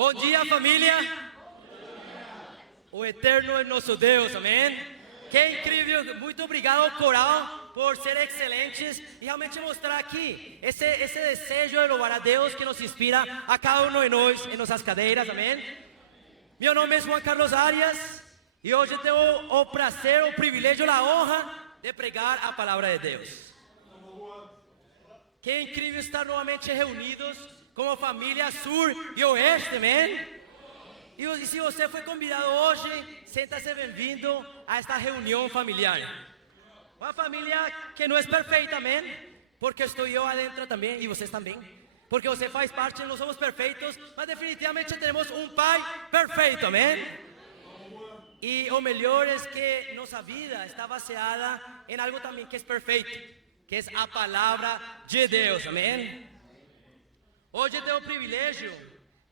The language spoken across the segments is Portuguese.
Bom dia, família. O eterno é nosso Deus, amém? Que incrível, muito obrigado ao coral por ser excelentes e realmente mostrar aqui esse desejo de louvar a Deus que nos inspira a cada um de nós em nossas cadeiras, amém? Meu nome é Juan Carlos Arias e hoje tenho o prazer, o privilégio, a honra de pregar a palavra de Deus. Que incrível estar novamente reunidos como família Sur e Oeste, amém? E se você foi convidado hoje, senta-se bem-vindo a esta reunião familiar. Uma família que não é perfeita, amém? Porque estou eu adentro também e vocês também. Porque você faz parte, não somos perfeitos, mas definitivamente temos um Pai perfeito, amém? E o melhor é que nossa vida está baseada em algo também que é perfeito, que é a palavra de Deus, amém? Hoje tenho o privilégio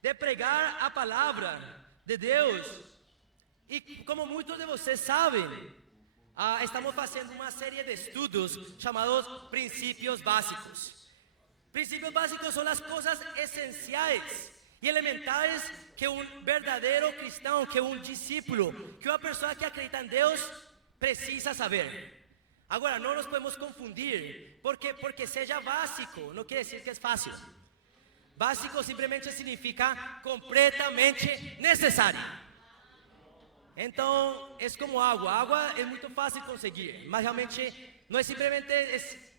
de pregar a palavra de Deus. E como muitos de vocês sabem, estamos fazendo uma série de estudos chamados princípios básicos. Princípios básicos são as coisas essenciais e elementares que um verdadeiro cristão, que um discípulo, que uma pessoa que acredita em Deus precisa saber. Agora, não nos podemos confundir, porque seja básico não quer dizer que é fácil. Básico simplesmente significa completamente necessário. Então, é como água. A água é muito fácil de conseguir, mas realmente não é simplesmente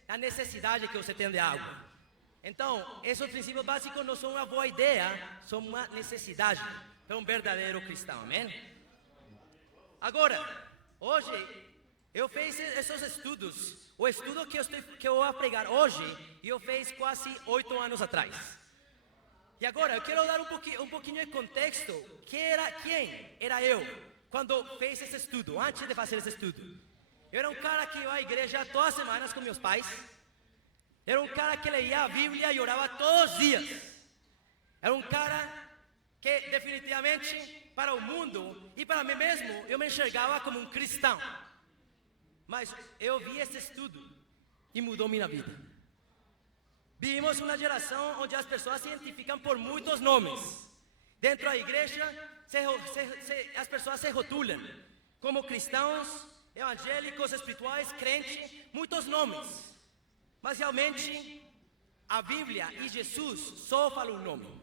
a necessidade que você tem de água. Então, esses princípios básicos não são uma boa ideia, são uma necessidade para um verdadeiro cristão, amém? Agora, hoje, eu fiz esses estudos. O estudo que eu vou pregar hoje, eu fiz quase 8 anos atrás. E agora, eu quero dar um pouquinho de contexto. Quem era eu quando fiz esse estudo, antes de fazer esse estudo? Eu era um cara que ia à igreja todas as semanas com meus pais. Era um cara que lia a Bíblia e orava todos os dias. Era um cara que definitivamente, para o mundo e para mim mesmo, eu me enxergava como um cristão. Mas eu vi esse estudo e mudou minha vida. Vivimos uma geração onde as pessoas se identificam por muitos nomes. Dentro da igreja, as pessoas se rotulam como cristãos, evangélicos, espirituais, crentes, muitos nomes. Mas realmente, a Bíblia e Jesus só falam um nome.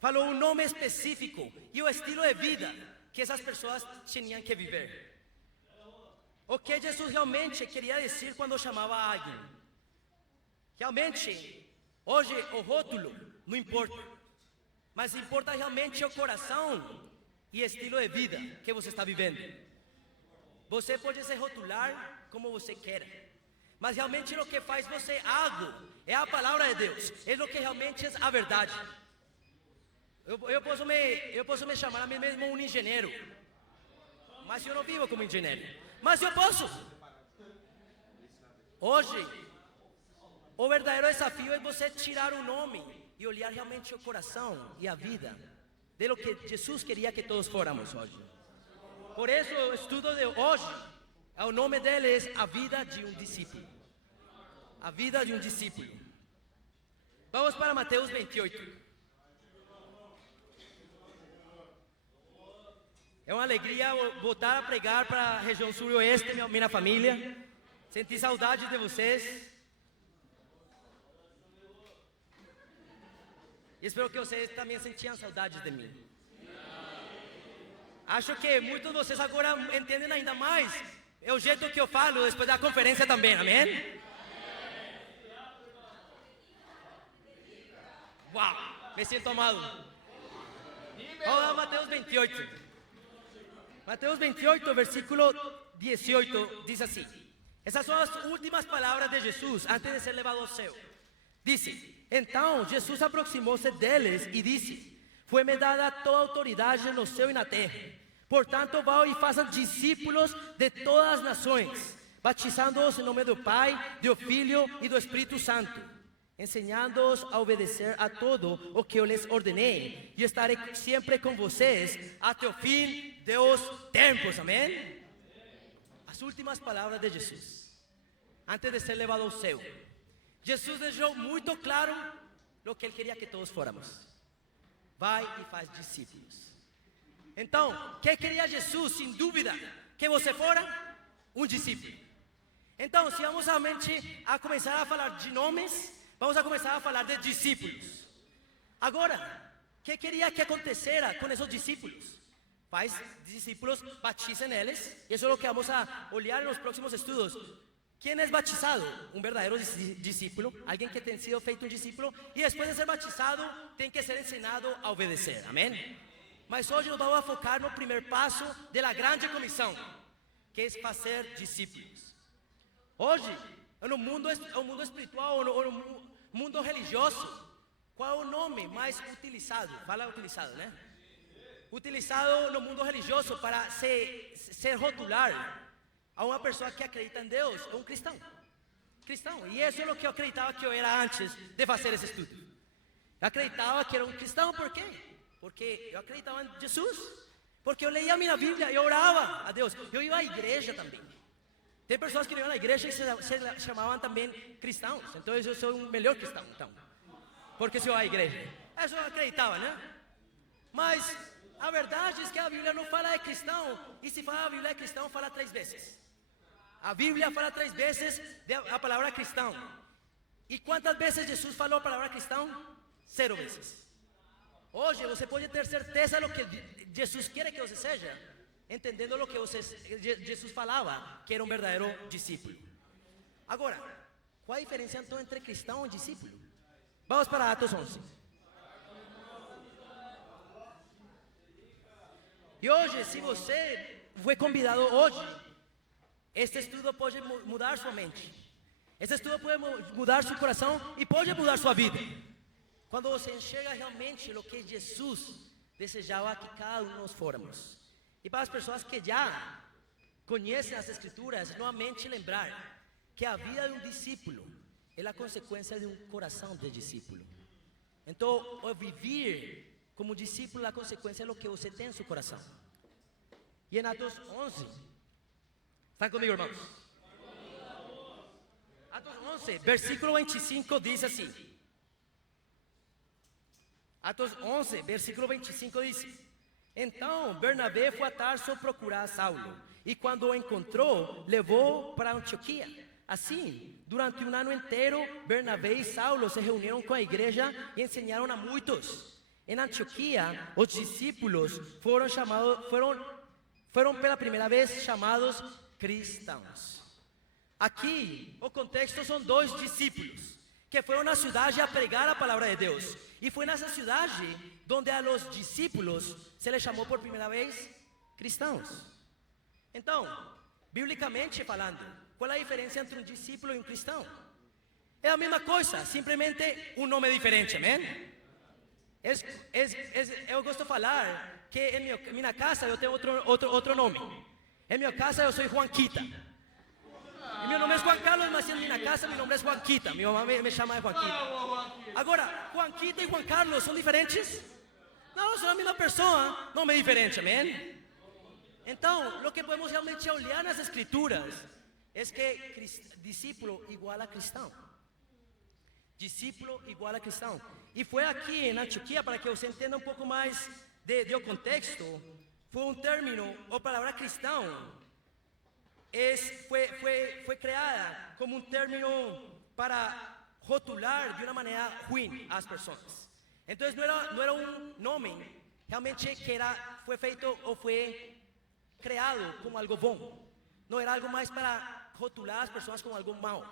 Falou um nome específico e o estilo de vida que essas pessoas tinham que viver. O que Jesus realmente queria dizer quando chamava a alguém. Realmente, hoje o rótulo não importa, mas importa realmente o coração e estilo de vida que você está vivendo. Você pode se rotular como você quer, mas realmente o que faz você algo é a palavra de Deus, é o que realmente é a verdade. Eu posso me chamar a mim mesmo um engenheiro, mas eu não vivo como engenheiro, mas eu posso. Hoje, o verdadeiro desafio é você tirar o nome e olhar realmente o coração e a vida de lo que Jesus queria que todos fôramos hoje. Por isso, o estudo de hoje, o nome dele é A Vida de um Discípulo. A Vida de um Discípulo. Vamos para Mateus 28. É uma alegria voltar a pregar para a região sul e oeste, minha família. Senti saudade de vocês. Espero que vocês também sentiam saudade de mim. Acho que muitos de vocês agora entendem ainda mais o jeito que eu falo depois da conferência também, amém? Uau, me sinto amado. Vamos lá, Mateus 28. Mateus 28, versículo 18, diz assim. Essas são as últimas palavras de Jesus antes de ser levado ao céu. Diz: então Jesus aproximou-se deles e disse: foi-me dada toda a autoridade no céu e na terra. Portanto, vão e façam discípulos de todas as nações, batizando-os em nome do Pai, do Filho e do Espírito Santo, ensinando-os a obedecer a tudo o que eu lhes ordenei, e estarei sempre com vocês até o fim dos tempos. Amém? As últimas palavras de Jesus antes de ser levado ao céu. Jesus deixou muito claro o que ele queria que todos fôramos. vai e faz discípulos. Então, ¿qué quería Jesús? Sin dúvida, que você fora um discípulo. Então, se vamos realmente a começar a falar de nomes, vamos a começar a falar de discípulos. Agora, ¿qué quería que acontecera con esos discípulos? Faz discípulos, baticen eles, y eso es lo que vamos a olhar en los próximos estudios. ¿Quién es bautizado? Un verdadero discípulo, alguien que ha sido feito un discípulo, y después de ser bautizado, tiene que ser ensinado a obedecer, amén. Mas hoje nós vamos a focar no primeiro passo da grande comissão, que é fazer discípulos. Hoje, no mundo espiritual, no mundo religioso, qual é o nome mais utilizado? Fala utilizado, né? Utilizado no mundo religioso para ser rotular a uma pessoa que acredita em Deus, é um cristão. E isso é o que eu acreditava que eu era antes de fazer esse estudo. Eu acreditava que era um cristão, por quê? Porque eu acreditava em Jesus, porque eu leía a minha Bíblia, eu orava a Deus, eu ia à igreja também. Tem pessoas que não iam à igreja e se chamavam também cristãos, então eu sou um melhor cristão, então, porque se eu ia à igreja, isso eu acreditava, né? Mas a verdade é que a Bíblia não fala de cristão, e se fala a Bíblia é cristão, fala 3 vezes. A Bíblia fala 3 vezes a palavra cristão. E quantas vezes Jesus falou a palavra cristão? 0 vezes. Hoje você pode ter certeza do que Jesus quer que você seja, entendendo o que Jesus falava, que era um verdadeiro discípulo. Agora, qual a diferença então entre cristão e discípulo? Vamos para Atos 11. E hoje, se você foi convidado hoje, este estudo pode mudar sua mente. Este estudo pode mudar seu coração e pode mudar sua vida. Quando você enxerga realmente o que Jesus desejava que cada um nós fôramos. E para as pessoas que já conhecem as Escrituras, novamente lembrar que a vida de um discípulo é a consequência de um coração de discípulo. Então, o viver como discípulo é a consequência do que você tem em seu coração. E em Atos 11, estão comigo, irmãos? Atos 11, versículo 25 diz assim. Atos 11, versículo 25 diz: Então Bernabé foi a Tarso procurar Saulo, e quando o encontrou, levou para Antioquia. Assim, durante um ano inteiro, Bernabé e Saulo se reuniram com a igreja e ensinaram a muitos. Em Antioquia, os discípulos foram pela primeira vez chamados cristãos. Aqui, o contexto são 2 discípulos que foram na cidade a pregar a palavra de Deus. E foi nessa cidade onde a los discípulos se les chamou por primeira vez cristãos. Então, biblicamente falando, qual é a diferença entre um discípulo e um cristão? É a mesma coisa, simplesmente um nome diferente, amém? Eu gosto de falar que em minha casa eu tenho outro nome. Em minha casa eu sou Juanquita. E meu nome é Juan Carlos, mas em minha casa meu nome é Juanquita. Minha mamá me chama de Juanquita. Agora, Juanquita e Juan Carlos são diferentes? Não, são a mesma pessoa, nome é diferente, amém? Então, o que podemos realmente olhar nas Escrituras é que discípulo igual a cristão. Discípulo igual a cristão. E foi aqui em Antioquia, para que você entenda um pouco mais do contexto, foi um término, ou palavra cristão, foi criada como um término para rotular de uma maneira ruim as pessoas. Então não era um nome realmente que foi feito ou foi criado como algo bom. Não era algo mais para rotular as pessoas como algo mau.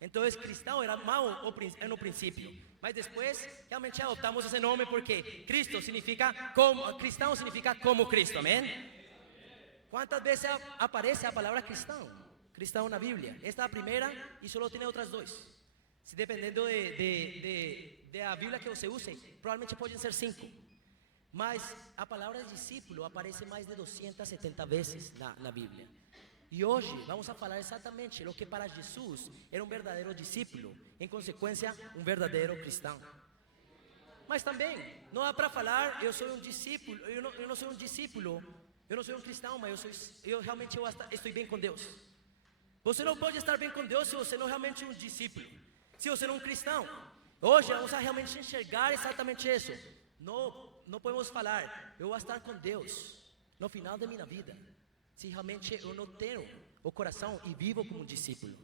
Então cristão era mau no princípio, mas depois realmente adoptamos esse nome porque cristão significa como Cristo, amém? Quantas vezes aparece a palavra cristão? Cristão na Bíblia. Esta é a primeira e só tem outras 2. Se dependendo da Bíblia que você use, provavelmente podem ser 5. Mas a palavra discípulo aparece mais de 270 vezes na Bíblia. E hoje vamos a falar exatamente o que para Jesus era um verdadeiro discípulo, em consequência, um verdadeiro cristão. Mas também, não dá para falar, eu sou um discípulo, eu não sou um discípulo, eu não sou um cristão, mas eu realmente estou bem com Deus. Você não pode estar bem com Deus se você não realmente é um discípulo, se você não é um cristão. Hoje vamos a realmente enxergar exatamente isso. No não podemos falar, eu vou estar com Deus no final da minha vida, se realmente eu não tenho o coração e vivo como um discípulo.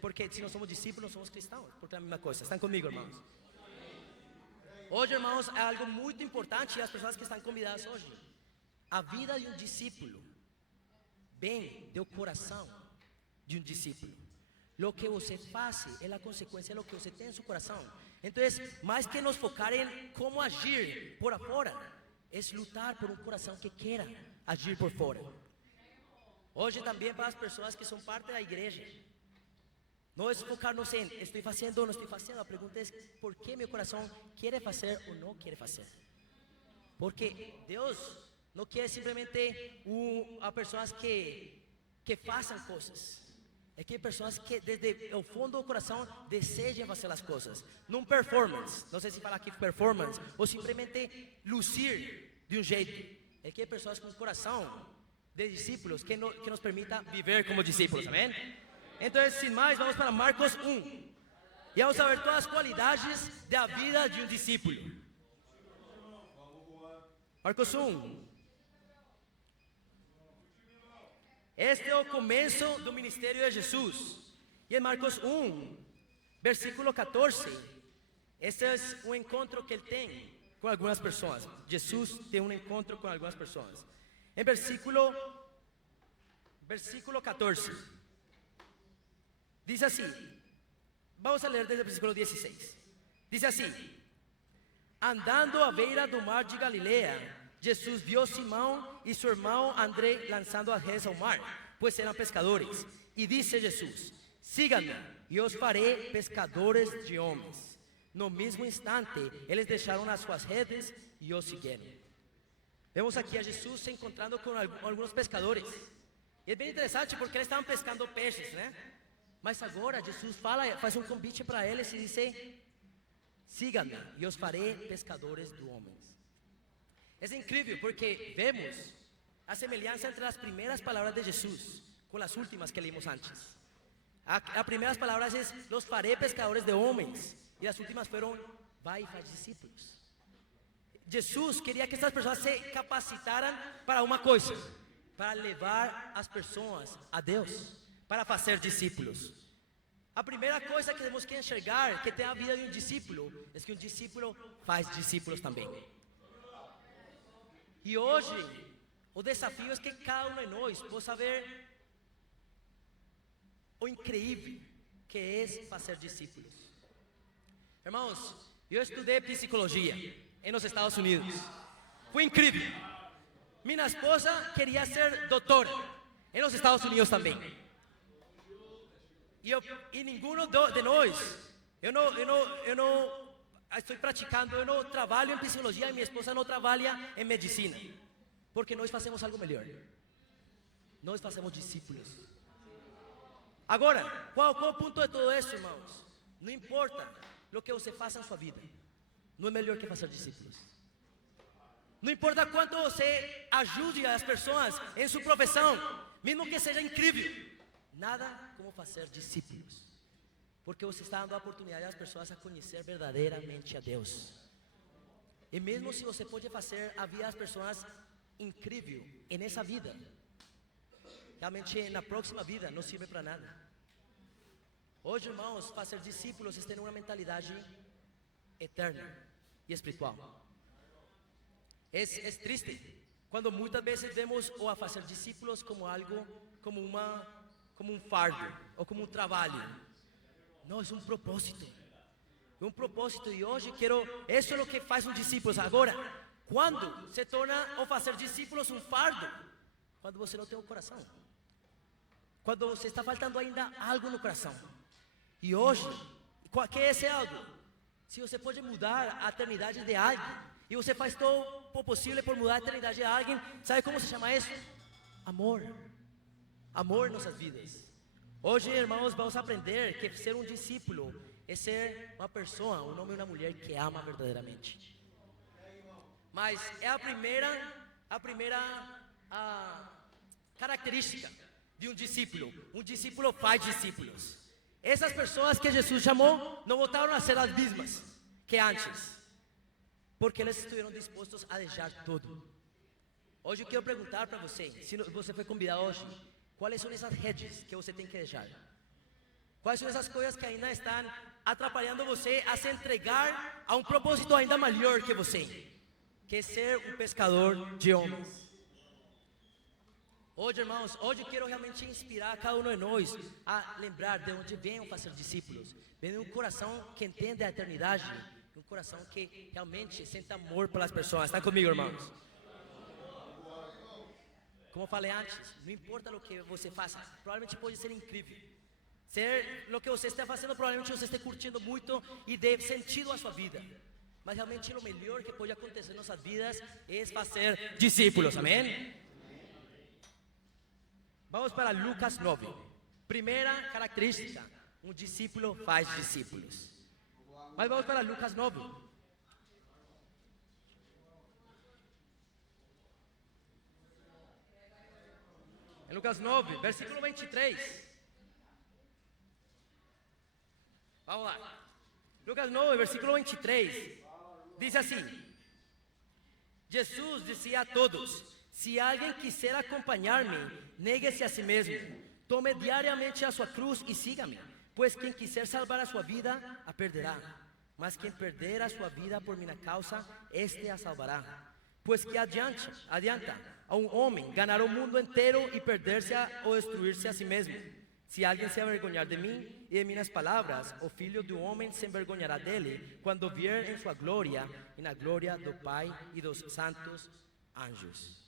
Porque se não somos discípulos, não somos cristãos, porque é a mesma coisa. Estão comigo, irmãos? Hoje, irmãos, é algo muito importante, e as pessoas que estão convidadas hoje, a vida de um discípulo vem do coração de um discípulo. Lo que você faz é a consequência de lo que você tem em seu coração. Então, mais que nos focar em como agir por afora, é lutar por um coração que queira agir por fora. Hoje também para as pessoas que são parte da igreja, não é focar-nos em estou fazendo ou não estou fazendo. A pergunta é por que meu coração quer fazer ou não quer fazer. Porque Deus não quer simplesmente a pessoas que façam coisas. É que pessoas que desde o fundo do coração desejam fazer as coisas. Num performance, não sei se falar aqui performance, ou simplesmente lucir de um jeito. É que pessoas com coração de discípulos que nos permita viver como discípulos, amém? Então, sem mais, vamos para Marcos 1. E vamos ver todas as qualidades da vida de um discípulo. Marcos 1. Este é o começo do ministério de Jesus. E em Marcos 1, versículo 14, este é um encontro que ele tem com algumas pessoas. Jesus tem um encontro com algumas pessoas. Em versículo 14, diz assim, vamos a ler desde o versículo 16. Diz assim: andando à beira do mar de Galileia, Jesus viu Simão e seu irmão André lançando as redes ao mar, pois eram pescadores. E disse Jesus: siga-me, e os farei pescadores de homens. No mesmo instante, eles deixaram as suas redes e o seguiram. Vemos aqui a Jesus se encontrando com alguns pescadores. E é bem interessante porque eles estavam pescando peixes, né? Mas agora Jesus faz um convite para eles e diz: siga-me, e os farei pescadores de homens. É incrível porque vemos a semelhança entre as primeiras palavras de Jesus com as últimas que leímos antes. As primeiras palavras é: los faré pescadores de homens. E as últimas foram: vai e faz discípulos. Jesus queria que essas pessoas se capacitaram para uma coisa: para levar as pessoas a Deus, para fazer discípulos. A primeira coisa que temos que enxergar que tem a vida de um discípulo é que um discípulo faz discípulos também. E hoje, o desafio é que cada um de nós possa ver o incrível que é fazer discípulos. Irmãos, eu estudei psicologia nos Estados Unidos. Foi incrível. Minha esposa queria ser doutora nos Estados Unidos também. E nenhum de nós, eu não estou praticando, eu não trabalho em psicologia e minha esposa não trabalha em medicina, porque nós fazemos algo melhor. Nós fazemos discípulos. Agora, qual o ponto de tudo isso, irmãos? Não importa o que você faça na sua vida, não é melhor que fazer discípulos. Não importa quanto você ajude as pessoas em sua profissão, mesmo que seja incrível, nada como fazer discípulos. Porque você está dando a oportunidade às pessoas a conhecer verdadeiramente a Deus. E mesmo se você pode fazer a vida das pessoas incrível nessa vida, realmente na próxima vida não serve para nada. Hoje, irmãos, fazer discípulos é ter uma mentalidade eterna e espiritual. É triste quando muitas vezes vemos o a fazer discípulos como algo, como um fardo ou como um trabalho. Não, é um propósito. É um propósito. E hoje isso é o que faz um discípulo. Agora, quando se torna o fazer discípulos um fardo? Quando você não tem um coração. Quando você está faltando ainda algo no coração. E hoje, que é esse algo? Se você pode mudar a eternidade de alguém, e você faz todo o possível por mudar a eternidade de alguém, sabe como se chama isso? Amor. Amor em nossas vidas. Hoje, irmãos, vamos aprender que ser um discípulo é ser uma pessoa, um homem e uma mulher que ama verdadeiramente. Mas é a primeira característica de um discípulo. Um discípulo faz discípulos. Essas pessoas que Jesus chamou não voltaram a ser as mesmas que antes. porque eles estiveram dispostos a deixar tudo. Hoje eu quero perguntar para você, se você foi convidado hoje, quais são essas redes que você tem que deixar? Quais são essas coisas que ainda estão atrapalhando você a se entregar a um propósito ainda maior que você, que é ser um pescador de homens? Hoje, irmãos, hoje eu quero realmente inspirar cada um de nós a lembrar de onde venham fazer discípulos. Vem de um coração que entende a eternidade, um coração que realmente sente amor pelas pessoas. Está comigo, irmãos? Como eu falei antes, não importa o que você faça, provavelmente pode ser incrível. Ser o que você está fazendo, provavelmente você está curtindo muito e dê sentido à sua vida. Mas realmente o melhor que pode acontecer em nossas vidas é fazer discípulos, amém? Vamos para Lucas 9. Primeira característica, um discípulo faz discípulos. Mas vamos para Lucas 9. Em Lucas 9, versículo 23. Vamos lá. Lucas 9, versículo 23. Diz assim: Jesus dizia a todos: se alguém quiser acompanhar-me, negue-se a si mesmo, tome diariamente a sua cruz e siga-me. Pois quem quiser salvar a sua vida, a perderá. Mas quem perder a sua vida por minha causa, este a salvará. Pois que adianta a um homem ganhar o mundo inteiro e perder-se ou destruir-se a si mesmo? Se alguém se avergonhar de mim e de minhas palavras, o Filho do Homem se envergonhará dele, quando vier em sua glória e na glória do Pai e dos santos anjos.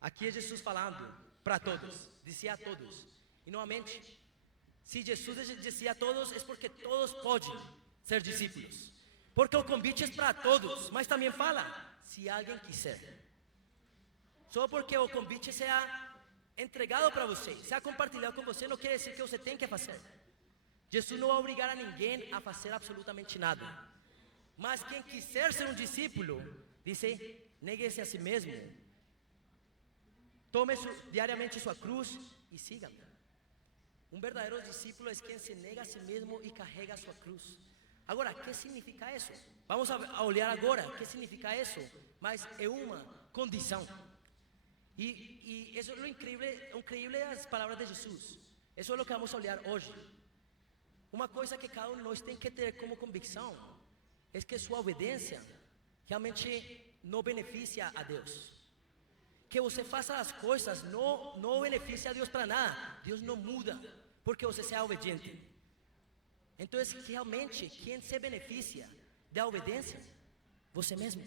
Aqui é Jesus falando para todos, dizia a todos. E novamente, se Jesus dizia a todos, é porque todos podem ser discípulos. Porque o convite é para todos, mas também fala, se alguém quiser. Só porque o convite seja entregado para você, seja compartilhado com você, não quer dizer que você tem que fazer. Jesus não vai obrigar a ninguém a fazer absolutamente nada. Mas quem quiser ser um discípulo, dice, negue-se a si mesmo, tome diariamente sua cruz e siga-me. Um verdadeiro discípulo é quem se nega a si mesmo e carrega a sua cruz. Agora, o que significa isso? Vamos a olhar agora o que significa isso, mas é uma condição. E isso é o incrível das palavras de Jesus. Isso é o que vamos a olhar hoje. Uma coisa que cada um de nós tem que ter como convicção é que sua obediência realmente não beneficia a Deus. Que você faça as coisas não beneficia a Deus para nada. Deus não muda porque você seja obediente. Então, realmente, quem se beneficia da obediência? Você mesmo.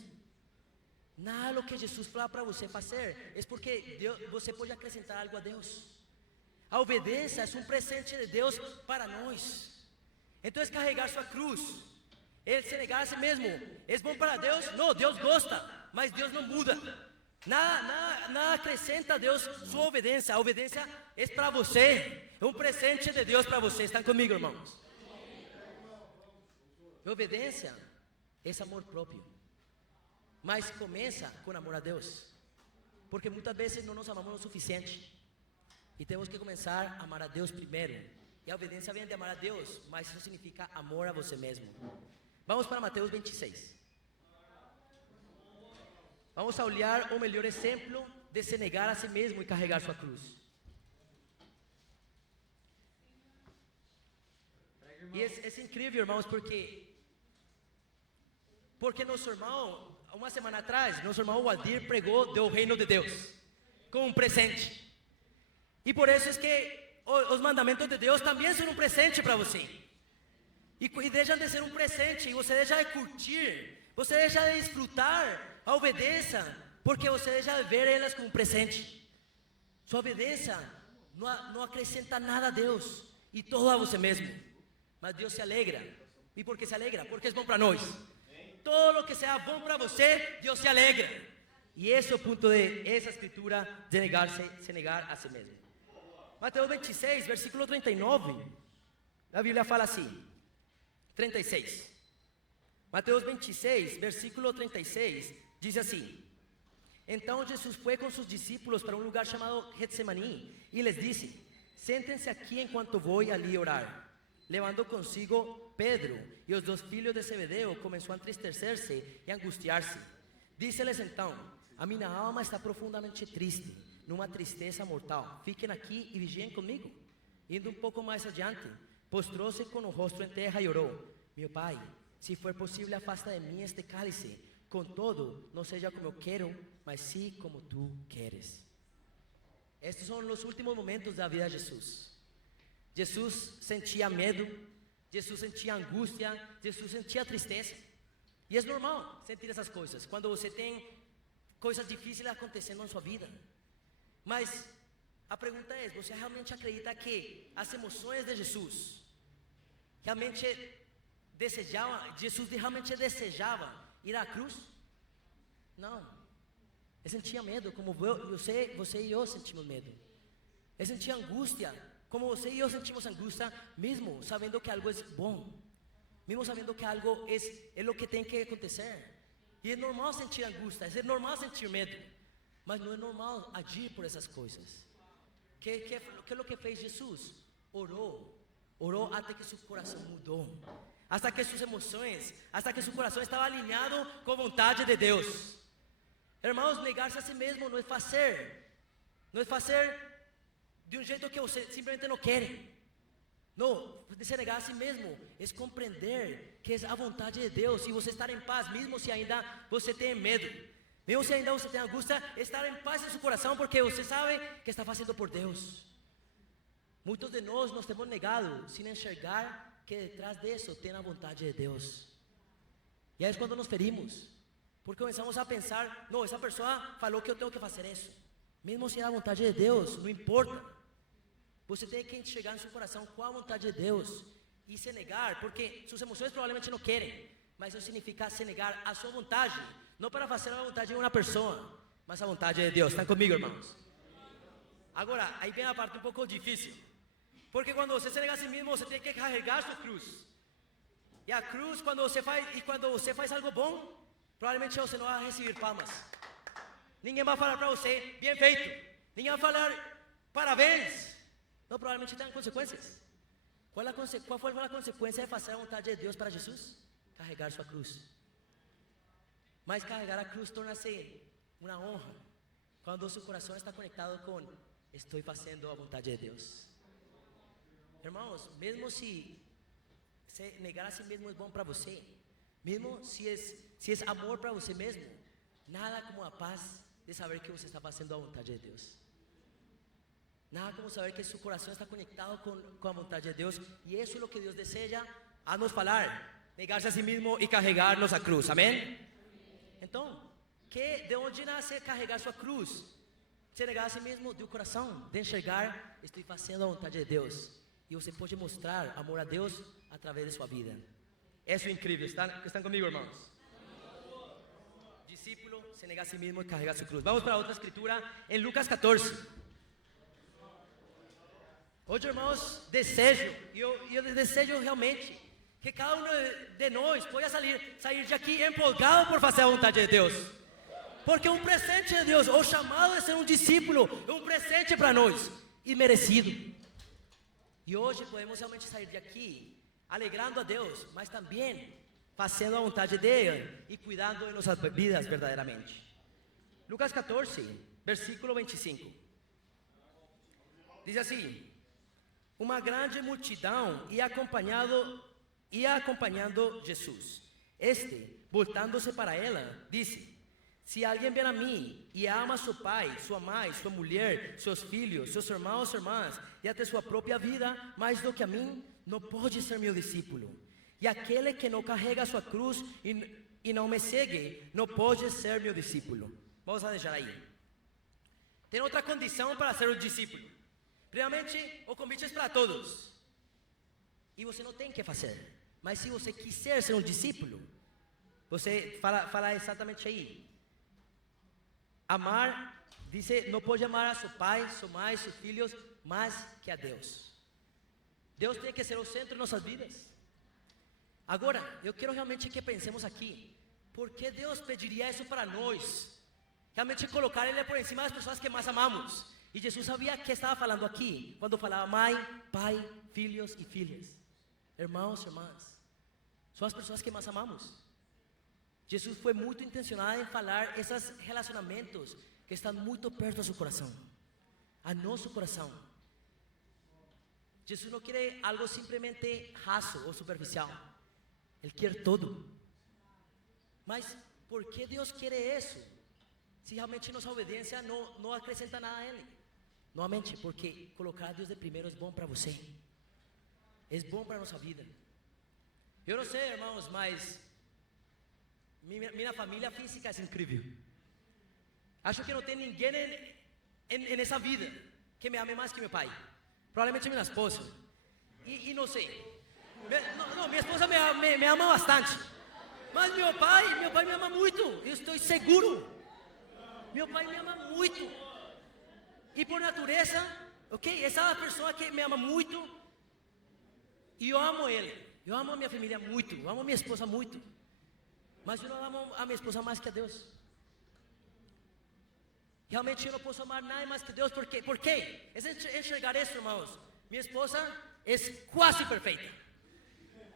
Nada do que Jesus fala para você fazer é porque você pode acrescentar algo a Deus. A obediência é um presente de Deus para nós. Então, carregar sua cruz, ele se negar a si mesmo, é bom para Deus? Não, Deus gosta, mas Deus não muda. Nada acrescenta a Deus sua obediência. A obediência é para você, é um presente de Deus para você. Estão comigo, irmãos? E obediência é amor próprio, mas começa com amor a Deus, porque muitas vezes não nos amamos o suficiente e temos que começar a amar a Deus primeiro. E a obediência vem de amar a Deus, mas isso significa amor a você mesmo. Vamos para Mateus 26. Vamos a olhar o melhor exemplo de se negar a si mesmo e carregar sua cruz. E é incrível, irmãos, porque nosso irmão, uma semana atrás, nosso irmão Waldir pregou do reino de Deus, como um presente. E por isso é que os mandamentos de Deus também são um presente para você. E deixam de ser um presente, e você deixa de curtir, você deixa de desfrutar a obediência, porque você deixa de ver elas como um presente. Sua obediência não acrescenta nada a Deus, e todo a você mesmo. Mas Deus se alegra. E por que se alegra? Porque é bom para nós. Todo lo que seja bom para você, Deus se alegra. E esse é o ponto de essa escritura de se negar a si mesmo. Mateus 26, versículo 39, a Bíblia fala assim, 36. Mateus 26, versículo 36, diz assim: então Jesus foi com seus discípulos para um lugar chamado Getsemaní e les disse: sentem-se aqui enquanto vou ali orar. levando consigo Pedro e os 2 filhos de Zebedeo, começou a entristecer-se e angustiar-se. Disse-lhes então: a minha alma está profundamente triste, numa tristeza mortal. Fiquem aqui e vigiem comigo. Indo um pouco mais adiante, postrou-se com o rosto em terra e orou: meu pai, se for possível, afasta de mim este cálice. Contudo, não seja como eu quero, mas sim como tu queres. Estes são os últimos momentos da vida de Jesus. Jesus sentia medo, Jesus sentia angústia, Jesus sentia tristeza. E é normal sentir essas coisas quando você tem coisas difíceis acontecendo na sua vida. Mas a pergunta é: você realmente acredita que as emoções de Jesus realmente Jesus realmente desejava ir à cruz? Não. Ele sentia medo, como você e eu sentimos medo. Ele sentia angústia, como você e eu sentimos angústia, mesmo sabendo que algo é bom, mesmo sabendo que algo é o que tem que acontecer. E é normal sentir angústia, é normal sentir medo, mas não é normal agir por essas coisas. Que é o que fez Jesus? Orou até que seu coração mudou, hasta que suas emoções, hasta que seu coração estava alinhado com a vontade de Deus. Irmãos, negar-se a si mesmo não é fazer de um jeito que você simplesmente não quer. Não, se negar a si mesmo é compreender que é a vontade de Deus e você estar em paz, mesmo se ainda você tem medo, mesmo se ainda você tem angústia, estar em paz em seu coração, porque você sabe que está fazendo por Deus. Muitos de nós nos temos negado sem enxergar que detrás disso tem a vontade de Deus. E aí é quando nos ferimos, porque começamos a pensar: não, essa pessoa falou que eu tenho que fazer isso, mesmo se é a vontade de Deus, não importa. Você tem que enxergar no seu coração qual a vontade de Deus e se negar, porque suas emoções provavelmente não querem, mas isso significa se negar a sua vontade, não para fazer a vontade de uma pessoa, mas a vontade de Deus. Estão comigo, irmãos? Agora, aí vem a parte um pouco difícil, porque quando você se nega a si mesmo, você tem que carregar sua cruz. E a cruz, quando você faz algo bom, provavelmente você não vai receber palmas. Ninguém vai falar para você: bem feito. Ninguém vai falar: parabéns. Não, provavelmente tem consequências. Qual foi a consequência de fazer a vontade de Deus para Jesus? Carregar sua cruz. Mas carregar a cruz torna-se uma honra quando seu coração está conectado com: estou fazendo a vontade de Deus. Irmãos, mesmo se negar a si mesmo é bom para você, mesmo se é amor para você mesmo, nada como a paz de saber que você está fazendo a vontade de Deus. Nada como saber que seu coração está conectado com a vontade de Deus. E isso é o que Deus deseja a nos falar: negar-se a si mesmo e carregar-nos a cruz. Amém? Então, de onde nasce carregar sua cruz? Se negar a si mesmo do coração, de enxergar: estou fazendo a vontade de Deus. E você pode mostrar amor a Deus através de sua vida. Isso é incrível. Estão comigo, irmãos? Discípulo se negar a si mesmo e carregar sua cruz. Vamos para outra escritura em Lucas 14. Hoje, irmãos, eu desejo realmente que cada um de nós possa sair de aqui empolgado por fazer a vontade de Deus. Porque um presente de Deus, o chamado de ser um discípulo, é um presente para nós e merecido. E hoje podemos realmente sair de aqui alegrando a Deus, mas também fazendo a vontade dele e cuidando de nossas vidas verdadeiramente. Lucas 14, versículo 25. Diz assim: uma grande multidão ia acompanhando Jesus. Voltando-se para ela, disse: se alguém vem a mim e ama seu pai, sua mãe, sua mulher, seus filhos, seus irmãos, irmãs, e até sua própria vida, mais do que a mim, não pode ser meu discípulo. E aquele que não carrega sua cruz e não me segue, não pode ser meu discípulo. Vamos a deixar aí. Tem outra condição para ser um discípulo. Primeiramente, o convite é para todos. E você não tem que fazer. Mas se você quiser ser um discípulo, você fala exatamente aí. Amar, diz, não pode amar a seu pai, sua mãe, seus filhos, mais que a Deus. Deus tem que ser o centro de nossas vidas. Agora, eu quero realmente que pensemos aqui. Por que Deus pediria isso para nós? Realmente colocar Ele por cima das pessoas que mais amamos. E Jesus sabia que estava falando aqui, quando falava mãe, pai, filhos e filhas. irmãos, irmãs, são as pessoas que mais amamos. Jesus foi muito intencional em falar esses relacionamentos que estão muito perto do seu coração, a nosso coração. Jesus não quer algo simplesmente raso ou superficial. Ele quer todo. Mas por que Deus quer isso? Se realmente nossa obediência não acrescenta nada a Ele. Novamente, porque colocar a Deus de primeiro é bom para você. É bom para a nossa vida. Eu não sei, irmãos, mas minha família física é incrível. Acho que não tem ninguém nessa vida que me ame mais que meu pai. Provavelmente minha esposa. E não sei. Minha esposa me ama bastante. Mas meu pai me ama muito. Eu estou seguro. Meu pai me ama muito. E por natureza, ok? Essa é a pessoa que me ama muito. E eu amo ele. Eu amo a minha família muito. Eu amo a minha esposa muito. Mas eu não amo a minha esposa mais que a Deus. Realmente eu não posso amar nada mais que Deus. Por quê? Por quê? É enxergar isso, irmãos. Minha esposa é quase perfeita.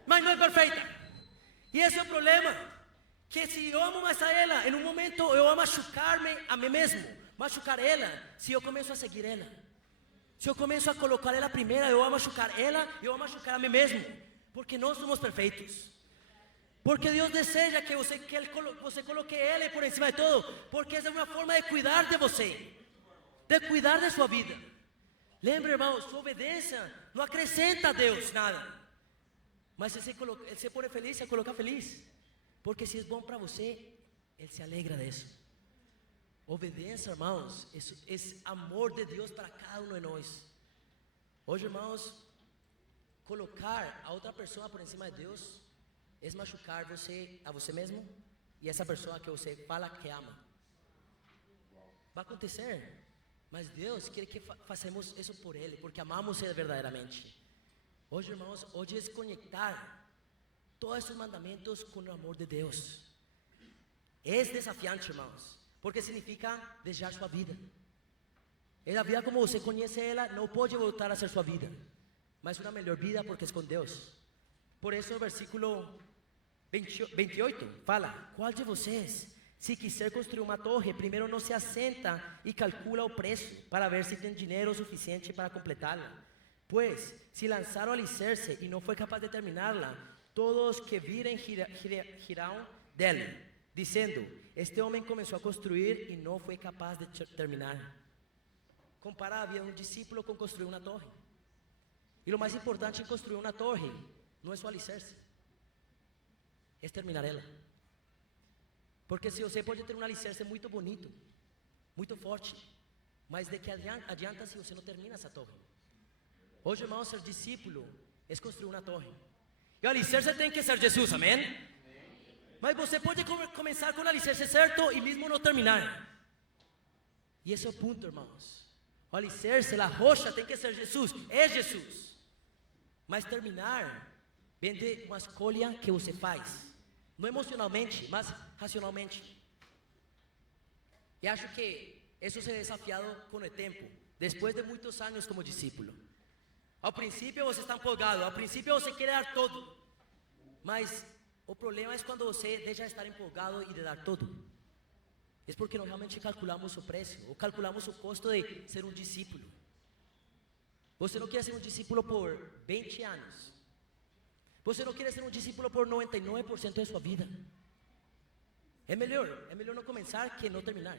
Mas não é perfeita. E esse é o problema. Que se eu amo mais a ela, em um momento eu vou machucar-me a mim mesmo. Machucar ela, se eu começo a seguir ela. Se eu começo a colocar ela primeiro, eu vou machucar ela e eu vou machucar a mim mesmo. Porque não somos perfeitos. Porque Deus deseja que você coloque Ele por cima de todo. Porque essa é uma forma de cuidar de você. De cuidar de sua vida. Lembre, irmãos, sua obediência não acrescenta a Deus nada. Mas se você pôr feliz, você coloca feliz. Porque se é bom para você, Ele se alegra disso. Obediência, irmãos, é amor de Deus para cada um de nós. Hoje, irmãos, colocar a outra pessoa por cima de Deus é machucar a você mesmo e essa pessoa que você fala que ama. Vai acontecer, mas Deus quer que façamos isso por Ele, porque amamos Ele verdadeiramente. Hoje, irmãos, hoje é conectar todos esses mandamentos com o amor de Deus. É desafiante, irmãos, porque significa deixar sua vida. A vida como você conhece ela não pode voltar a ser sua vida, mas uma melhor vida porque é com Deus. Por isso o versículo 28 fala: qual de vocês, se quiser construir uma torre, primeiro não se assenta e calcula o preço para ver se tem dinheiro suficiente para completá-la? Pois, se lançar o alicerce e não foi capaz de terminá-la, todos que virem girão dele, dizendo: este homem começou a construir e não foi capaz de terminar. Compara a vida de um discípulo com construir uma torre. E o mais importante em construir uma torre não é só alicerce, é terminar ela. Porque se você pode ter um alicerce muito bonito, muito forte, mas de que adianta se você não termina essa torre? Hoje, irmão, ser discípulo é construir uma torre. E o alicerce tem que ser Jesus, amém? Mas você pode começar com o alicerce certo e mesmo não terminar. E esse é o ponto, irmãos. O alicerce, a rocha tem que ser Jesus, é Jesus. Mas terminar vem de uma escolha que você faz. Não emocionalmente, mas racionalmente. E acho que isso se é desafiado com o tempo. Depois de muitos anos como discípulo. Ao princípio você está empolgado, ao princípio você quer dar todo. Mas o problema é quando você deixa de estar empolgado e de dar todo. É porque não realmente calculamos o preço, ou calculamos o custo de ser um discípulo. Você não quer ser um discípulo por 20 anos. Você não quer ser um discípulo por 99% de sua vida. É melhor não começar que não terminar.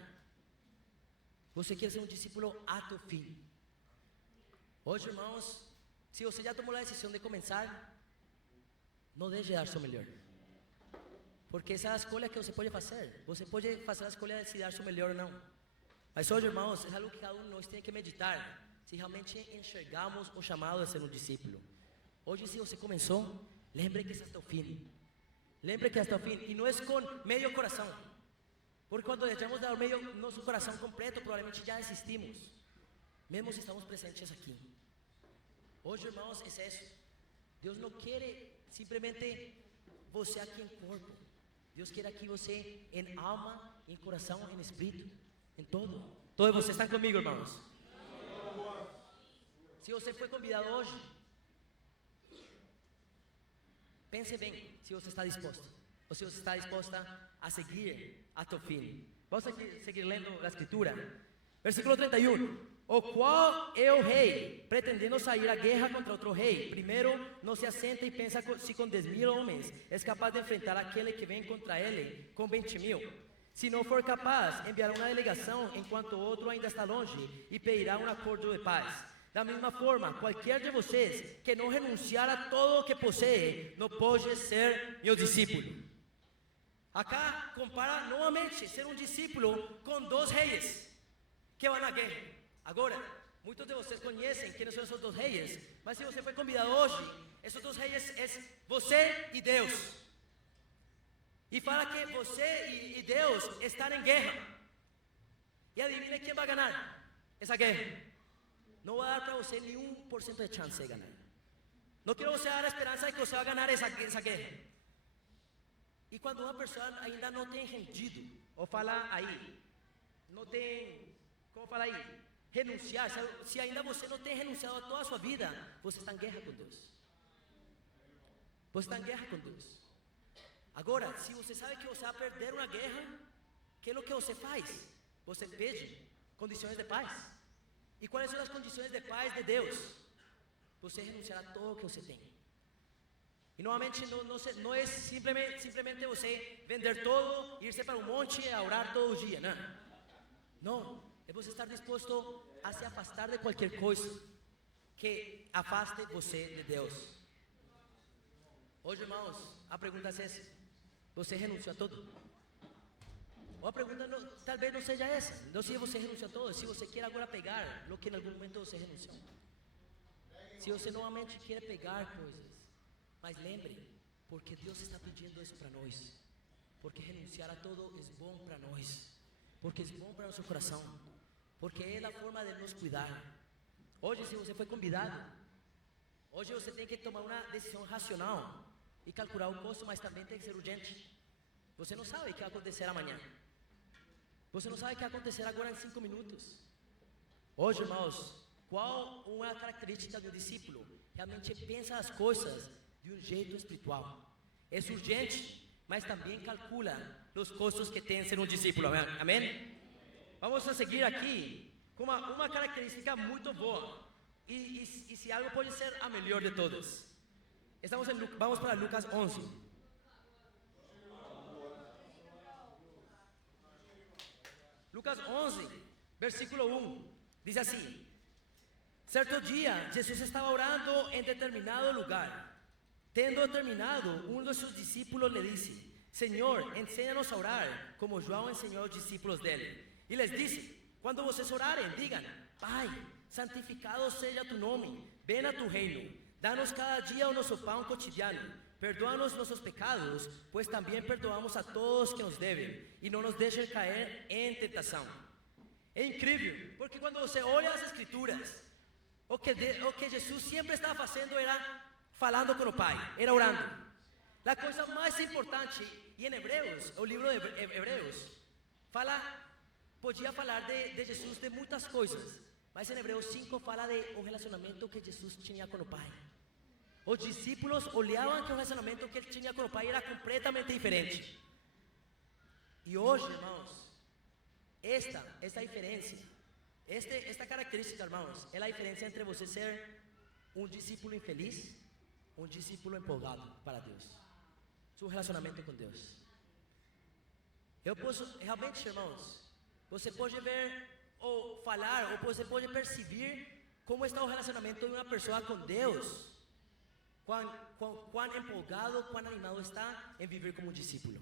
Você quer ser um discípulo até o fim. Hoje, irmãos, se você já tomou a decisão de começar, não deixe de dar seu melhor. Porque essa é a escolha que você pode fazer. Você pode fazer a escolha de se dar seu melhor ou não. Mas hoje, irmãos, é algo que cada um de nós tem que meditar. Se realmente enxergamos o chamado de ser um discípulo. Hoje, se você começou, lembre que é até o fim. Lembre que é até o fim. E não é com meio coração. Porque quando deixamos de dar meio nosso coração completo, provavelmente já desistimos. Mesmo se estamos presentes aqui. Hoje, irmãos, é isso. Deus não quer simplesmente você aqui em corpo. Deus quer aqui você em alma, em coração, em espírito, em todo. Todos vocês estão comigo, irmãos? Se você foi convidado hoje, pense bem se você está disposto, ou se você está disposta a seguir até o fim. Vamos seguir lendo a escritura. Versículo 31. O qual é o rei, pretendendo sair à guerra contra outro rei, primeiro não se assenta e pensa se com 10.000 homens é capaz de enfrentar aquele que vem contra ele com 20.000. Se não for capaz, enviará uma delegação enquanto o outro ainda está longe e pedirá um acordo de paz. Da mesma forma, qualquer de vocês que não renunciar a todo o que possui, não pode ser meu discípulo. Acá compara novamente ser um discípulo com 2 reis que vão à guerra. Agora, muitos de vocês conhecem quem são esses 2 reis, mas se você foi convidado hoje, esses 2 reis é você e Deus. E fala que você e Deus estão em guerra. E adivine quem vai ganhar essa guerra. Não vai dar para você nem 1% de chance de ganhar. Não quero você dar a esperança de que você vai ganhar essa guerra. E quando uma pessoa ainda não tem rendido, ou fala aí, não tem, como fala aí? Renunciar, se ainda você não tem renunciado a toda a sua vida, você está em guerra com Deus. Você está em guerra com Deus. Agora, se você sabe que você vai perder uma guerra, o que é o que você faz? Você pede condições de paz. E quais são as condições de paz de Deus? Você renunciar a todo o que você tem. E normalmente não é simplesmente você vender todo, irse para um monte e orar todo o dia, não. Não. É você estar disposto a se afastar de qualquer coisa que afaste você de Deus. Hoje, irmãos, a pergunta é essa: você renunciou a tudo? Ou a pergunta talvez não seja essa, não se você renunciou a tudo, se você quer agora pegar o que em algum momento você renunciou. Se você normalmente quer pegar coisas, mas lembre, porque Deus está pedindo isso para nós, porque renunciar a tudo é bom para nós, porque é bom para nosso coração, porque é a forma de nos cuidar. Hoje, se você foi convidado, hoje você tem que tomar uma decisão racional e calcular o custo, mas também tem que ser urgente. Você não sabe o que vai acontecer amanhã. Você não sabe o que vai acontecer agora em 5 minutos. Hoje, irmãos, qual uma característica do discípulo? Realmente pensa as coisas de um jeito espiritual. É urgente, mas também calcula os custos que tem ser um discípulo. Amém? Vamos a seguir aqui com uma característica muito boa. E se algo pode ser a melhor de todas. Vamos para Lucas 11. Lucas 11, versículo 1. Diz assim: certo dia, Jesus estava orando em determinado lugar. Tendo terminado, um de seus discípulos le disse: Senhor, ensina-nos a orar, como João ensinou aos discípulos dele. E les disse: quando vocês orarem, digam: Pai, santificado seja tu nome, venha a tu reino. Dá-nos cada dia o nosso pão cotidiano. Perdoa-nos nossos pecados, pois também perdoamos a todos que nos devem. E não nos deixe cair em tentação. É incrível, porque quando você olha as escrituras, o que Jesus sempre estava fazendo era falando com o Pai, era orando. A coisa mais importante, e em Hebreus, o livro de Hebreus, podia falar de Jesus de muitas coisas, mas em Hebreus 5 fala de um relacionamento que Jesus tinha com o Pai. Os discípulos olhavam que o relacionamento que ele tinha com o Pai era completamente diferente. E hoje, irmãos, esta diferença, esta característica, irmãos, é a diferença entre você ser um discípulo infeliz, um discípulo empolgado para Deus. Seu relacionamento com Deus. Eu posso, realmente, irmãos, você pode ver ou falar, ou você pode perceber como está o relacionamento de uma pessoa com Deus, quão empolgado, quão animado está em viver como discípulo.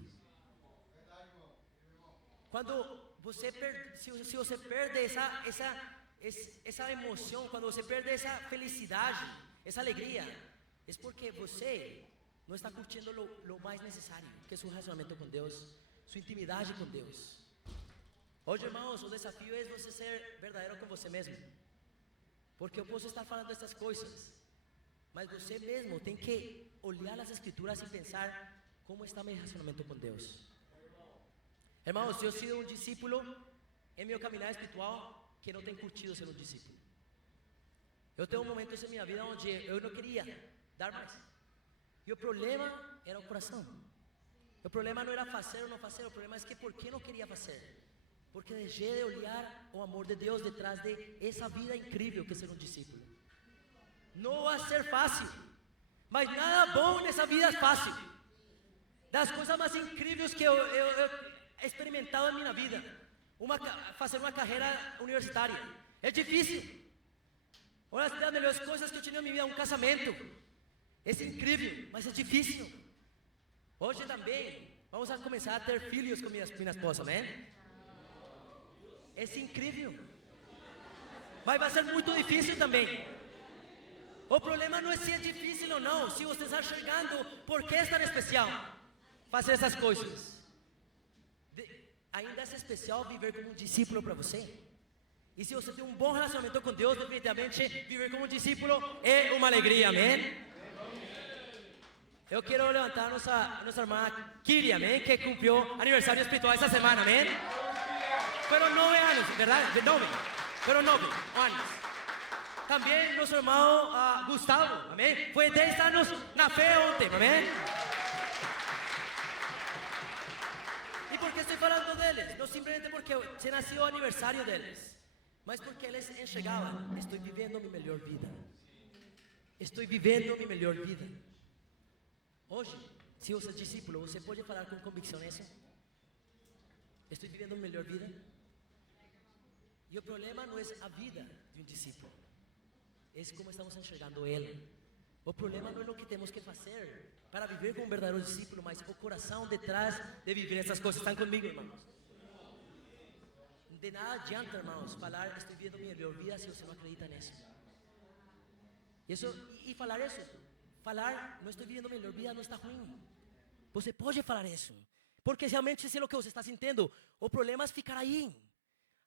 Quando você se você perde essa emoção, quando você perde essa felicidade, essa alegria, é porque você não está curtindo o mais necessário, que é seu relacionamento com Deus, sua intimidade com Deus. Hoje, irmãos, o desafio é você ser verdadeiro com você mesmo, porque eu posso estar falando essas coisas, mas você mesmo tem que olhar as escrituras e pensar como está meu relacionamento com Deus. Irmãos, eu sou um discípulo em meu caminhar espiritual que não tem curtido ser um discípulo. Eu tenho momentos em minha vida onde eu não queria dar mais. E o problema era o coração. O problema não era fazer ou não fazer, o problema é que por que não queria fazer? Porque deixei de olhar o amor de Deus detrás de essa vida incrível que é ser um discípulo. Não vai ser fácil, mas nada bom nessa vida é fácil. Das coisas mais incríveis que eu he experimentado em minha vida, fazer uma carreira universitária, é difícil. Uma das melhores coisas que eu tinha na minha vida, um casamento, é incrível, mas é difícil. Hoje também, vamos a começar a ter filhos com minha esposa, amém? É incrível, mas vai ser muito difícil também. O problema não é se é difícil ou não, se você está chegando, por que é tão especial fazer essas coisas? Ainda é especial viver como um discípulo para você. E se você tem um bom relacionamento com Deus, definitivamente viver como um discípulo é uma alegria, amém? Eu quero levantar nossa irmã Kiri, amém? Que cumpriu aniversário espiritual essa semana, amém? Foram 9 anos, verdade? 9, foram 9 anos. Também nosso irmão Gustavo, amém? Foi 10 anos na fé ontem, amém? E por que estou falando deles? Não simplesmente porque se nasceu o aniversário deles, mas porque eles enxergavam, estou vivendo minha melhor vida. Estou vivendo minha melhor vida. Hoje, se você é discípulo, você pode falar com convicção isso? Estou vivendo minha melhor vida? E o problema não é a vida de um discípulo, é como estamos enxergando ele. O problema não é o que temos que fazer para viver como um verdadeiro discípulo, mas o coração detrás de viver essas coisas. Estão comigo, irmãos? De nada adianta, irmãos, falar estou vivendo minha melhor vida se você não acredita nisso. Falar não estou vivendo minha melhor vida não está ruim. Você pode falar isso, porque realmente se é o que você está sentindo. O problema é ficar aí,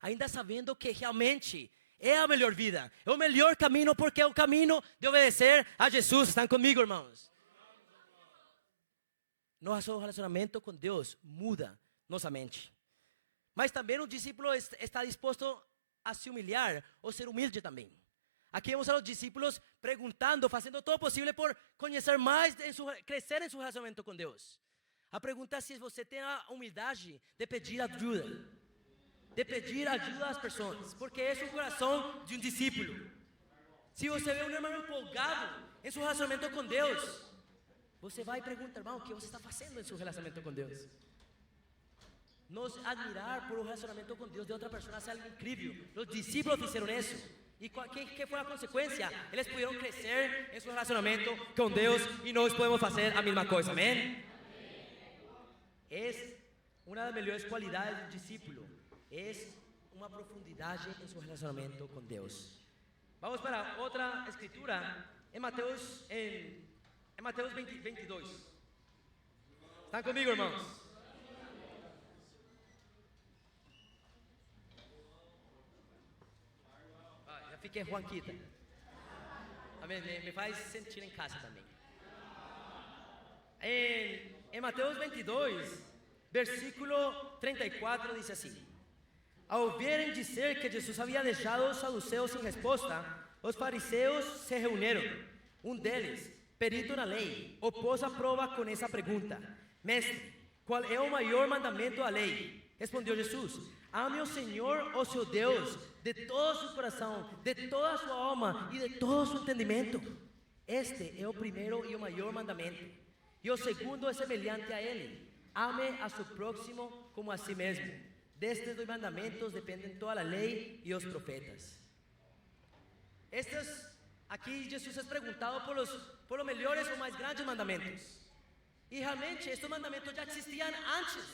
ainda sabendo que realmente é a melhor vida, é o melhor caminho, porque é o caminho de obedecer a Jesus. Estão comigo, irmãos? Nosso relacionamento com Deus muda nossa mente. Mas também o discípulo está disposto a se humilhar ou ser humilde também. Aqui vemos a los discípulos perguntando, fazendo todo o possível por conhecer mais, crescer em seu relacionamento com Deus. A pergunta é se você tem a humildade de pedir ajuda. De pedir ajuda às pessoas, porque esse é o coração de um discípulo. Se você vê um irmão empolgado em seu relacionamento com Deus, você vai e pergunta, irmão, o que você está fazendo em seu relacionamento com Deus? Nos admirar por um relacionamento com Deus de outra pessoa é algo incrível. Os discípulos fizeram isso. E que foi a consequência? Eles puderam crescer em seu relacionamento com Deus e nós podemos fazer a mesma coisa, amém? É uma das melhores qualidades do discípulo. É uma profundidade em seu relacionamento com Deus. Vamos para outra escritura em Mateus 22. Estão comigo, irmãos? Já fiquei Juanquita. Amém? Me faz sentir em casa também. Em Mateus 22, versículo 34, diz assim: Ao verem dizer que Jesus havia deixado os saduceus sem resposta, os fariseus se reuniram. Um deles, perito na lei, opôs a prova com essa pergunta: Mestre, qual é o maior mandamento da lei? Respondeu Jesus: Ame o Senhor, o seu Deus, de todo o seu coração, de toda a sua alma e de todo o seu entendimento. Este é o primeiro e o maior mandamento. E o segundo é semelhante a ele: ame a seu próximo como a si mesmo. Destes dois mandamentos dependem toda a lei e os profetas. Aqui Jesus é perguntado por los melhores ou mais grandes mandamentos. E realmente estes mandamentos já existiam antes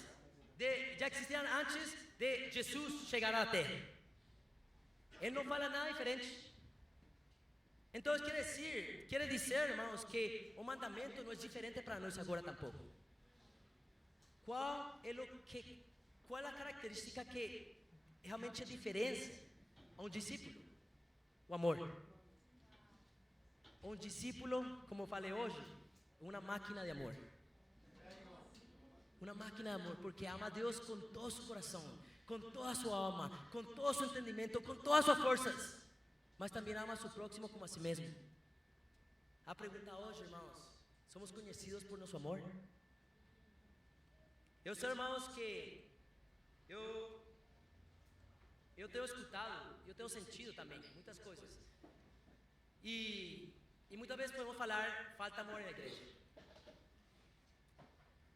de Jesus chegar à terra. Ele não fala nada diferente. Então quer dizer, irmãos, que o mandamento não é diferente para nós agora tampouco. Qual é a característica que realmente é diferença a um discípulo? O amor. Um discípulo, como falei hoje, é uma máquina de amor. Uma máquina de amor, porque ama a Deus com todo o seu coração, com toda a sua alma, com todo o seu entendimento, com todas as suas forças, mas também ama a seu próximo como a si mesmo. A pergunta hoje, irmãos, somos conhecidos por nosso amor. Eu sei, irmãos, que eu tenho escutado, eu tenho sentido também muitas coisas. E muitas vezes podemos falar, falta amor na igreja.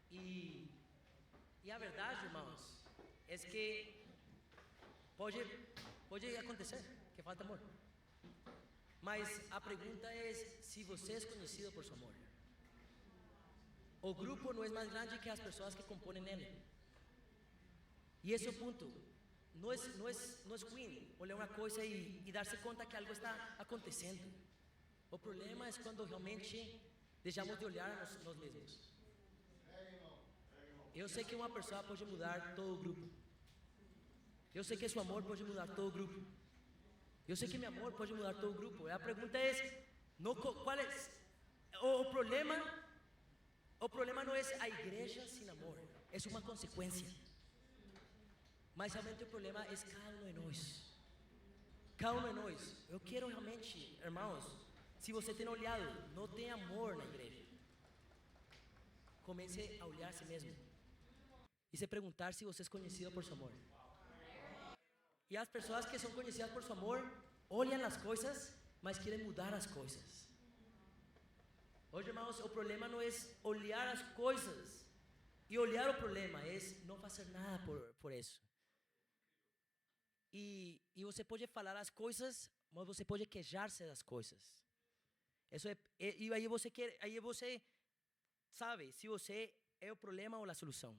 E a verdade, irmãos, é que pode acontecer que falta amor. Mas a pergunta é se você é conhecido por seu amor. O grupo não é mais grande que as pessoas que compõem nele. E esse é o ponto. Não é ruim olhar uma coisa e dar-se conta que algo está acontecendo. O problema é quando realmente deixamos de olhar a nós mesmos. Eu sei que uma pessoa pode mudar todo o grupo. Eu sei que seu amor pode mudar todo o grupo. Eu sei que meu amor pode mudar todo o grupo. A pergunta é, qual é o problema? O problema não é a igreja sem amor, é uma consequência. Mas realmente o problema é cada um de nós. Cada um de nós. Eu quero realmente, irmãos, se você tem olhado, não tem amor na igreja, comece a olhar a si mesmo e se perguntar se você é conhecido por seu amor. E as pessoas que são conhecidas por seu amor olham as coisas, mas querem mudar as coisas. Hoje, irmãos, o problema não é olhar as coisas e olhar o problema, é não fazer nada por isso. E você pode falar as coisas, mas você pode queixar-se das coisas. E aí você sabe se você é o problema ou a solução.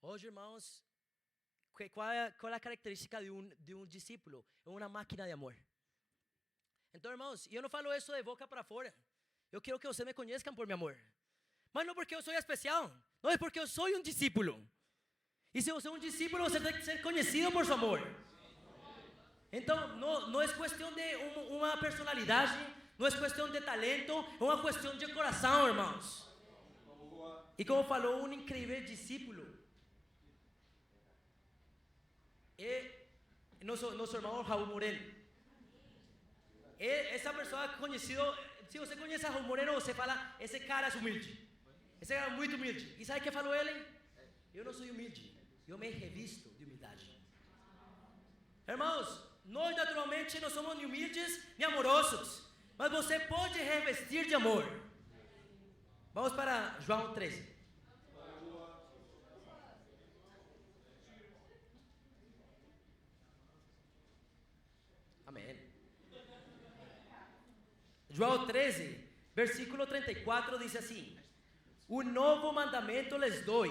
Hoje, irmãos, qual é a característica de um discípulo? É uma máquina de amor. Então, irmãos, eu não falo isso de boca para fora. Eu quero que vocês me conheçam por meu amor. Mas não porque eu sou especial. Não é porque eu sou um discípulo. E se você é um discípulo, você tem que ser conhecido por seu amor. Então, não é questão de uma personalidade, não é questão de talento, é uma questão de coração, irmãos. E como falou um incrível discípulo, nosso irmão Raul Moreno. Essa pessoa conhecido, se você conhece a Raul Moreno, você fala, esse cara é humilde. Esse cara é muito humilde. E sabe o que falou ele? Eu não sou humilde, eu me revisto de humildade. Irmãos, nós naturalmente não somos nem humildes nem amorosos, mas você pode revestir de amor. Vamos para João 13. Amém. João 13, versículo 34 diz assim: um novo mandamento les dou,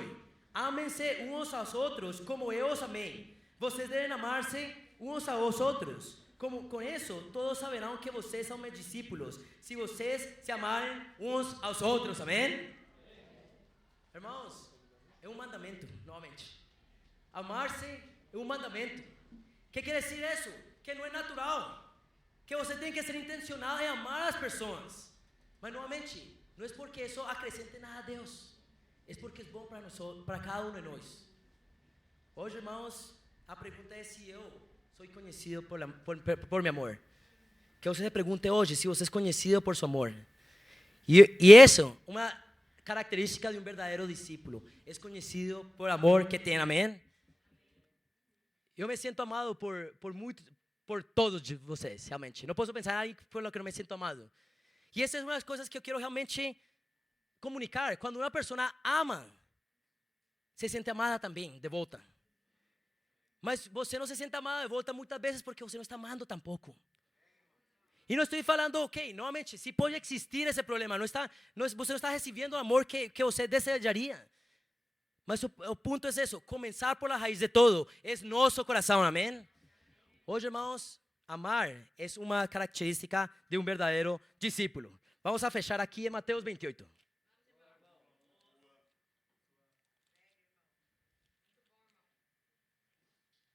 amem-se uns aos outros como eu os amei. Vocês devem amar-se uns aos outros. Com isso, todos saberão que vocês são meus discípulos, se vocês se amarem uns aos outros. Amém? Irmãos, é um mandamento, novamente. Amar-se é um mandamento. O que quer dizer isso? Que não é natural. Que você tem que ser intencional em amar as pessoas. Mas, novamente, não é porque isso acrescente nada a Deus. É porque é bom para cada um de nós. Hoje, irmãos, a pergunta é se eu sou conhecido por meu amor. Que você se pergunte hoje se você é conhecido por seu amor. E isso, uma característica de um verdadeiro discípulo. É conhecido por amor que tem. Amém? Eu me sinto amado por todos de vocês, realmente. Não posso pensar em alguém por lo que não me sinto amado. E essa é uma das coisas que eu quero realmente comunicar. Quando uma pessoa ama, se sente amada também, de volta. Mas você não se sente amada de volta muitas vezes porque você não está amando tampouco. E não estou falando, ok, novamente, se pode existir esse problema, você não está recebendo o amor que você desejaria. Mas o ponto é isso, começar por a raiz de todo, é nosso coração, amém? Hoje, irmãos, amar é uma característica de um verdadeiro discípulo. Vamos a fechar aqui em Mateus 28.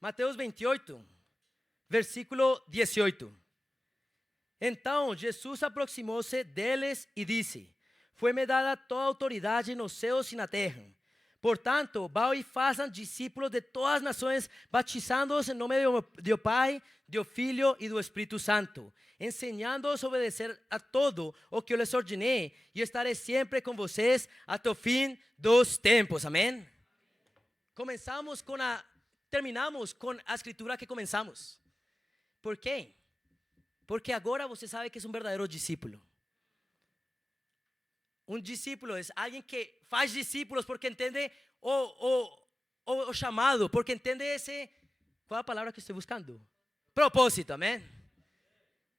Mateus 28, versículo 18. Então Jesus aproximou-se deles e disse: Foi-me dada toda a autoridade nos céus e na terra. Por tanto, vão e façam discípulos de todas as nações, batizando-os em nome do Pai, do Filho e do Espírito Santo, ensinando-os a obedecer a todo o que eu lhes ordenei, e estarei sempre com vocês até o fim dos tempos. Amém? Terminamos com a escritura que começamos. Por quê? Porque agora você sabe que é um verdadeiro discípulo. Um discípulo é alguém que faz discípulos porque entende o chamado, porque entende qual é a palavra que estou buscando? Propósito, amém?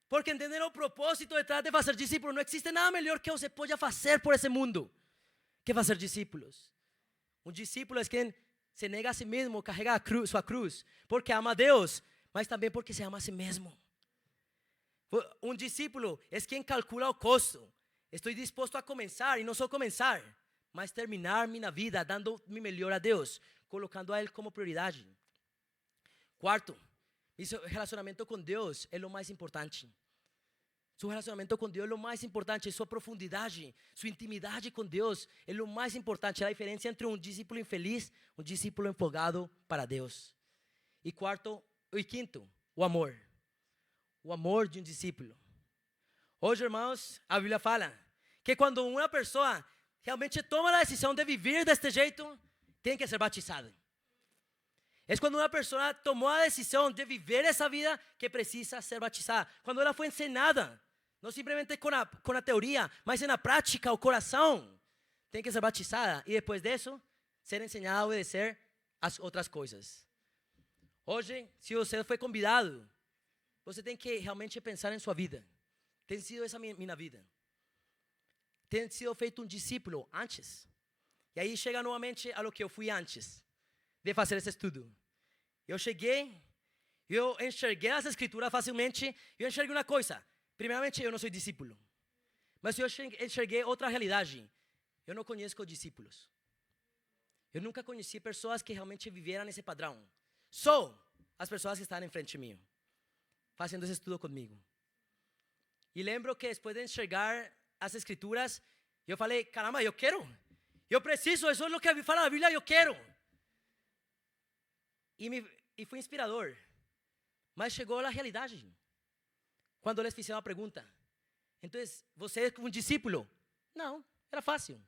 Porque entender o propósito detrás de fazer discípulos. Não existe nada melhor que você pode fazer por esse mundo que fazer discípulos. Um discípulo é quem se nega a si mesmo, carrega sua cruz, porque ama a Deus, mas também porque se ama a si mesmo. Um discípulo é quem calcula o custo. Estou disposto a começar, e não só começar, mas terminar minha vida dando mi melhor a Deus, colocando a Ele como prioridade. Quarto, seu relacionamento com Deus é o mais importante. Seu relacionamento com Deus é o mais importante, sua profundidade, sua intimidade com Deus é o mais importante. A diferença entre um discípulo infeliz, um discípulo empolgado para Deus. E quinto, o amor. O amor de um discípulo. Hoje, irmãos, a Bíblia fala que quando uma pessoa realmente toma a decisão de viver deste jeito, tem que ser batizada. É quando uma pessoa tomou a decisão de viver essa vida que precisa ser batizada. Quando ela foi ensinada, não simplesmente com a teoria, mas na prática, o coração tem que ser batizada. E depois disso, ser ensinada a obedecer as outras coisas. Hoje, se você foi convidado, você tem que realmente pensar em sua vida. Tem sido essa minha vida. Tem sido feito um discípulo antes. E aí chega novamente a lo que eu fui antes de fazer esse estudo. Eu enxerguei as escrituras facilmente. Eu enxerguei uma coisa. Primeiramente, eu não sou discípulo. Mas eu enxerguei outra realidade. Eu não conheço discípulos. Eu nunca conheci pessoas que realmente viveram nesse padrão. Só as pessoas que estão em frente de mim, fazendo esse estudo comigo. E lembro que depois de enxergar as escrituras, eu falei, caramba, eu quero. Eu preciso, isso é o que fala a Bíblia, eu quero. E foi inspirador. Mas chegou a realidade. Quando eles fizeram a pergunta. Então, você é um discípulo? Não, era fácil.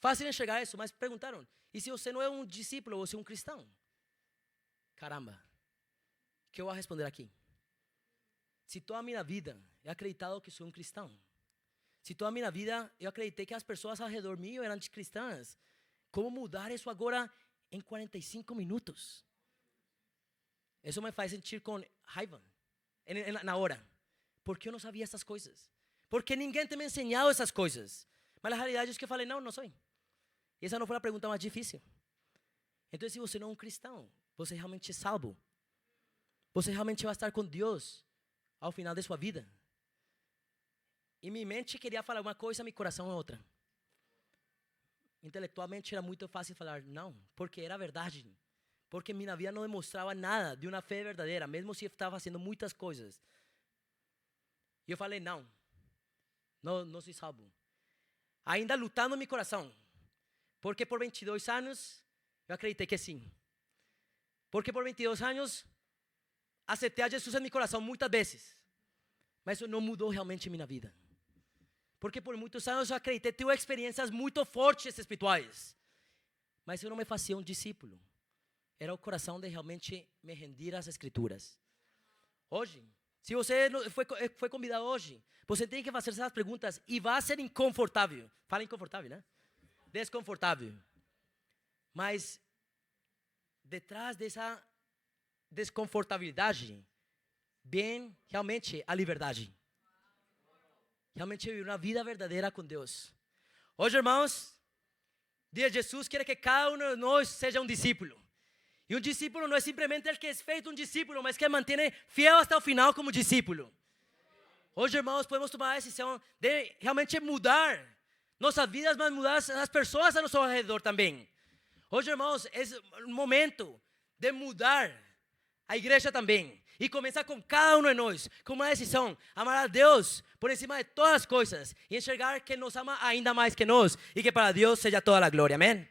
Fácil enxergar isso, mas perguntaram. E se você não é um discípulo, você é um cristão? Caramba, o que eu vou responder aqui? Se toda a minha vida eu acreditado que sou um cristão, se toda a minha vida eu acreditei que as pessoas ao redor mío eram cristãs, como mudar isso agora em 45 minutos? Isso me faz sentir com raiva na hora, porque eu não sabia essas coisas, porque ninguém te me ensinado essas coisas. Mas a realidade é que eu falei, não sou. E essa não foi a pergunta mais difícil. Então, se você não é um cristão, você realmente é salvo? Você realmente vai estar com Deus ao final de sua vida? E minha mente queria falar uma coisa, meu coração outra. Intelectualmente era muito fácil falar não, porque era verdade. Porque minha vida não demonstrava nada de uma fé verdadeira, mesmo se eu estava fazendo muitas coisas. E eu falei não sou salvo. Ainda lutando no meu coração, porque por 22 anos eu acreditei que sim. Porque por 22 anos aceitei a Jesus em meu coração muitas vezes, mas isso não mudou realmente minha vida. Porque por muitos anos eu acreditei, tive experiências muito fortes espirituais, mas eu não me fazia um discípulo. Era o coração de realmente me rendir às escrituras. Hoje, se você foi convidado hoje, você tem que fazer essas perguntas e vai ser inconfortável. Fala inconfortável, né? Desconfortável. Mas detrás dessa desconfortabilidade vem realmente a liberdade. Realmente viver uma vida verdadeira com Deus. Hoje, irmãos, Jesus quer que cada um de nós seja um discípulo. E um discípulo não é simplesmente el que é feito um discípulo, mas que mantém fiel até o final como discípulo. Hoje, irmãos, podemos tomar a decisão de realmente mudar nossas vidas, mas mudar as pessoas a nosso redor também. Hoje, irmãos, é o momento de mudar a igreja também. E começar com cada um de nós, com uma decisão, amar a Deus por encima de todas as coisas. E enxergar que nos ama ainda mais que nós. E que para Deus seja toda a glória, amém?